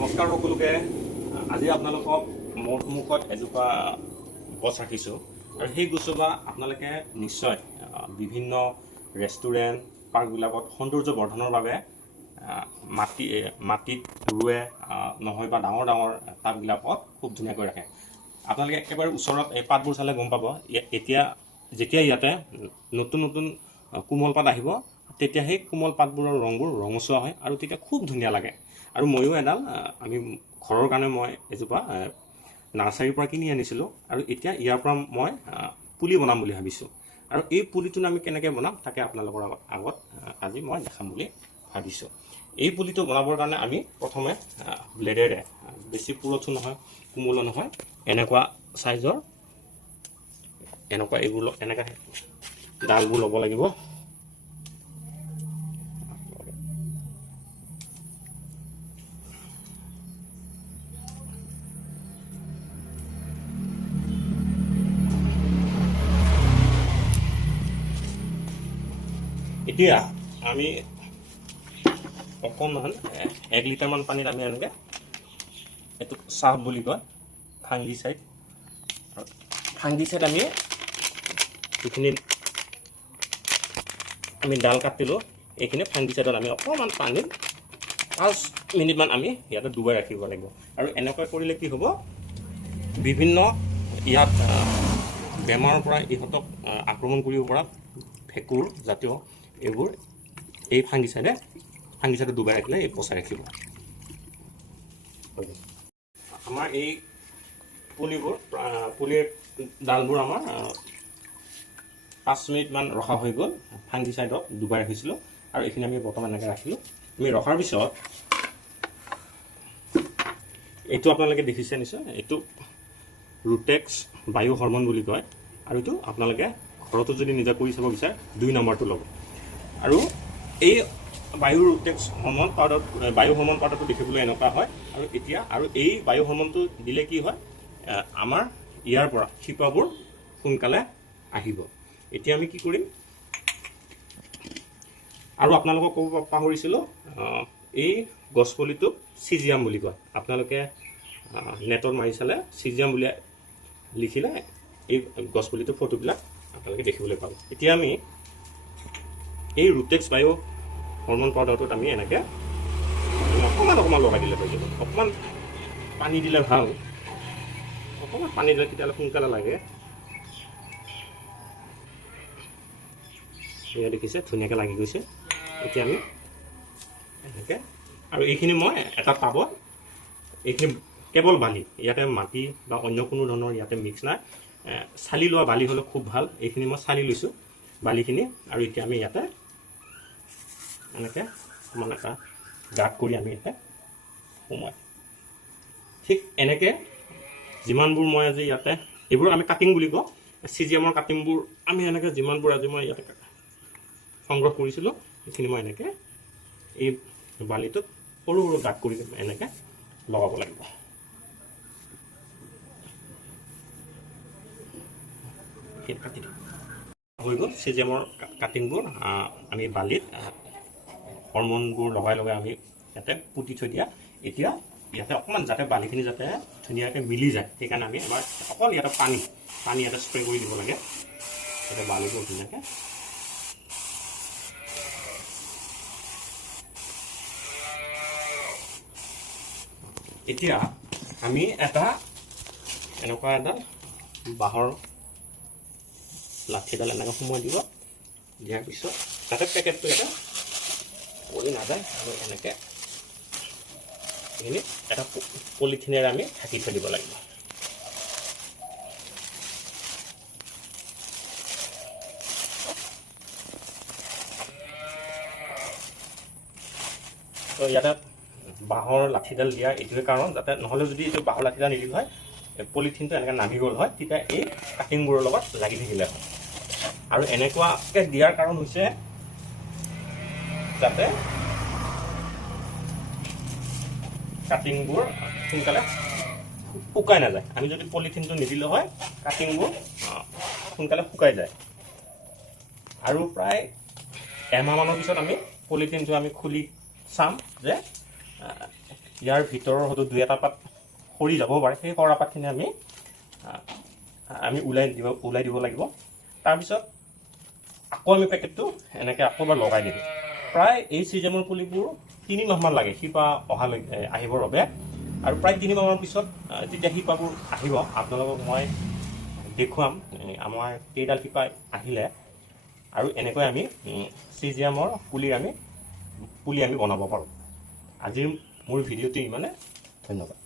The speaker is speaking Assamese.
নমস্কাৰ সকলোকে। আজি আপোনালোকক মোৰ সন্মুখত এজোপা গছ ৰাখিছোঁ আৰু সেই গছজোপা আপোনালোকে নিশ্চয় বিভিন্ন ৰেষ্টুৰেণ্ট পাৰ্কবিলাকত সৌন্দৰ্য বৰ্ধনৰ বাবে মাটিত ৰুৱে নহয় বা ডাঙৰ ডাঙৰ টাববিলাকত খুব ধুনীয়াকৈ ৰাখে। আপোনালোকে একেবাৰে ওচৰত এই পাতবোৰ চালে গম পাব যেতিয়া ইয়াতে নতুন নতুন কোমল পাত আহিব তেতিয়া সেই কোমল পাতবোৰৰ ৰংবোৰ ৰঙচুৱা হয় আৰু তেতিয়া খুব ধুনীয়া লাগে। আৰু ময়ো এডাল আমি ঘৰৰ কাৰণে মই এজোপা নাৰ্চাৰীৰ পৰা কিনি আনিছিলোঁ আৰু এতিয়া ইয়াৰ পৰা মই পুলি বনাম বুলি ভাবিছোঁ। আৰু এই পুলিটো আমি কেনেকৈ বনাম তাকে আপোনালোকৰ আগত আজি মই দেখাম বুলি ভাবিছোঁ। এই পুলিটো বনাবৰ কাৰণে আমি প্ৰথমে ব্লেডেৰে বেছি পুৰঠো নহয় কোমলো নহয় এনেকুৱা চাইজৰ এইবোৰ এনেকৈ ডালবোৰ ল'ব লাগিব। এতিয়া আমি অকণমান 1 লিটাৰমান পানীত আমি এনেকৈ এইটো চাহ বুলি কয় ফাংগিচাইড আমি যিখিনি আমি ডাল কাটিলোঁ এইখিনি ফাংগিচাইডত আমি অকণমান পানীত 5 মিনিটমান আমি ইয়াতে ডুবাই ৰাখিব লাগিব। আৰু এনেকৈ কৰিলে কি হ'ব, বিভিন্ন ইয়াত বেমাৰৰ পৰা ইহঁতক আক্ৰমণ কৰিব পৰা ভেঁকুৰ জাতীয় এইবোৰ এই ফাংগিচাইডে ডুবাই ৰাখিলে এই পচাই ৰাখিব। আমাৰ এই পুলিৰ ডালবোৰ আমাৰ 5 মিনিটমান ৰখা হৈ গ'ল, ফাংগিচাইডত ডুবাই ৰাখিছিলোঁ আৰু এইখিনি আমি বৰ্তমান এনেকৈ ৰাখিলোঁ। আমি ৰখাৰ পিছত এইটো আপোনালোকে দেখিছে নিশ্চয়, এইটো ৰুটেক্স বায়ু হৰমন বুলি কয় আৰু এইটো আপোনালোকে ঘৰতো যদি নিজে কৰি চাব বিচাৰে 2 নম্বৰটো ল'ব। আৰু এই বায়ু হৰমন পাউডাৰটো দেখিবলৈ এনেকুৱা হয়। আৰু এই বায়ু হৰমনটো দিলে কি হয়, আমাৰ ইয়াৰ পৰা শিপাবোৰ সোনকালে আহিব। এতিয়া আমি কি কৰিম, আৰু আপোনালোকক ক'ব পাহৰিছিলোঁ, এই গছপুলিটোক চিজিয়াম বুলি কয়। আপোনালোকে নেটত মাৰি চালে চিজিয়াম বুলি লিখিলে এই গছপুলিটোৰ ফটোবিলাক আপোনালোকে দেখিবলৈ পাব। এতিয়া আমি এই ৰুটেক্স বায়ু হৰমন পাউডাৰটোত আমি এনেকৈ অকণমান লগাই দিলে হৈ যাব। অকণমান পানী দিলে ভাল, অকণমান পানী দিলে তেতিয়াহ'লে সোনকালে লাগে। এয়া দেখিছে ধুনীয়াকৈ লাগি গৈছে। এতিয়া আমি এনেকৈ, আৰু এইখিনি মই এটা টাবত, এইখিনি কেৱল বালি, ইয়াতে মাটি বা অন্য কোনো ধৰণৰ ইয়াতে মিক্স নাই, চালি লোৱা বালি হ'লে খুব ভাল। এইখিনি মই চালি লৈছোঁ বালিখিনি। আৰু এতিয়া আমি ইয়াতে এনেকৈ অকণমান এটা গাঁত কৰি আমি ইয়াতে সোমাই, ঠিক এনেকৈ যিমানবোৰ মই আজি ইয়াতে এইবোৰ আমি কাটিং বুলি কওঁ, চিজিয়ামৰ কাটিংবোৰ আমি এনেকৈ যিমানবোৰ আজি মই ইয়াতে সংগ্ৰহ কৰিছিলোঁ সেইখিনি মই এনেকৈ এই বালিটোত সৰু সৰু গাঁত কৰি এনেকৈ লগাব লাগিব। কাটি দিওঁ হৈ গ'ল চিজিয়ামৰ কাটিংবোৰ। আমি বালিত হৰমনবোৰ লগাই আমি ইয়াতে পুতি থৈ দিয়া। এতিয়া ইয়াতে অকণমান যাতে বালিখিনি যাতে ধুনীয়াকৈ মিলি যায় সেইকাৰণে আমি এবাৰ অকল ইয়াতে পানী ইয়াতে স্প্ৰে কৰি দিব লাগে যাতে বালিবোৰ ধুনীয়াকৈ। এতিয়া আমি এনেকুৱা এডাল বাঁহৰ লাঠি এডাল এনেকৈ সোমোৱাই দিব। দিয়াৰ পিছত যাতে পেকেটটো এটা পৰি নাযায় আৰু এনেকৈ এইখিনি এটা পলিথিনেৰে আমি ঢাকি থৈ দিব লাগিব। তো ইয়াতে বাঁহৰ লাঠিডাল দিয়া এইটোৱে কাৰণ, যাতে নহ'লে যদি এইটো বাঁহৰ লাঠিডাল নিদিল হয় পলিথিনটো এনেকৈ নামি গ'ল হয়, তেতিয়া এই কাটিংবোৰৰ লগত লাগি থাকিলে হয়। আৰু এনেকুৱাকৈ দিয়াৰ কাৰণ হৈছে যাতে কাটিংবোৰ সোনকালে শুকাই নাযায়। আমি যদি পলিথিনটো নিদিলে হয় কাটিংবোৰ সোনকালে শুকাই যায়। আৰু প্ৰায় এমাহমানৰ পিছত আমি পলিথিনটো আমি খুলি চাম যে ইয়াৰ ভিতৰৰ হয়তো 2-এটা পাত সৰি যাব পাৰে, সেই সৰা পাতখিনি আমি ওলাই দিব লাগিব। তাৰপিছত আকৌ আমি পেকেটটো এনেকৈ আকৌ এবাৰ লগাই দিম। প্ৰায় এই চিজেমৰ পুলিবোৰ 3 মাহমান লাগে শিপা আহিবৰ বাবে, আৰু প্ৰায় 3 মাহৰ পিছত যেতিয়া শিপাবোৰ আহিব আপোনালোকক মই দেখুৱাম আমাৰ কেইডাল শিপা আহিলে, আৰু এনেকৈ আমি চিজিয়ামৰ পুলি আমি বনাব পাৰোঁ। আজিৰ মোৰ ভিডিঅ'টো ইমানে, ধন্যবাদ।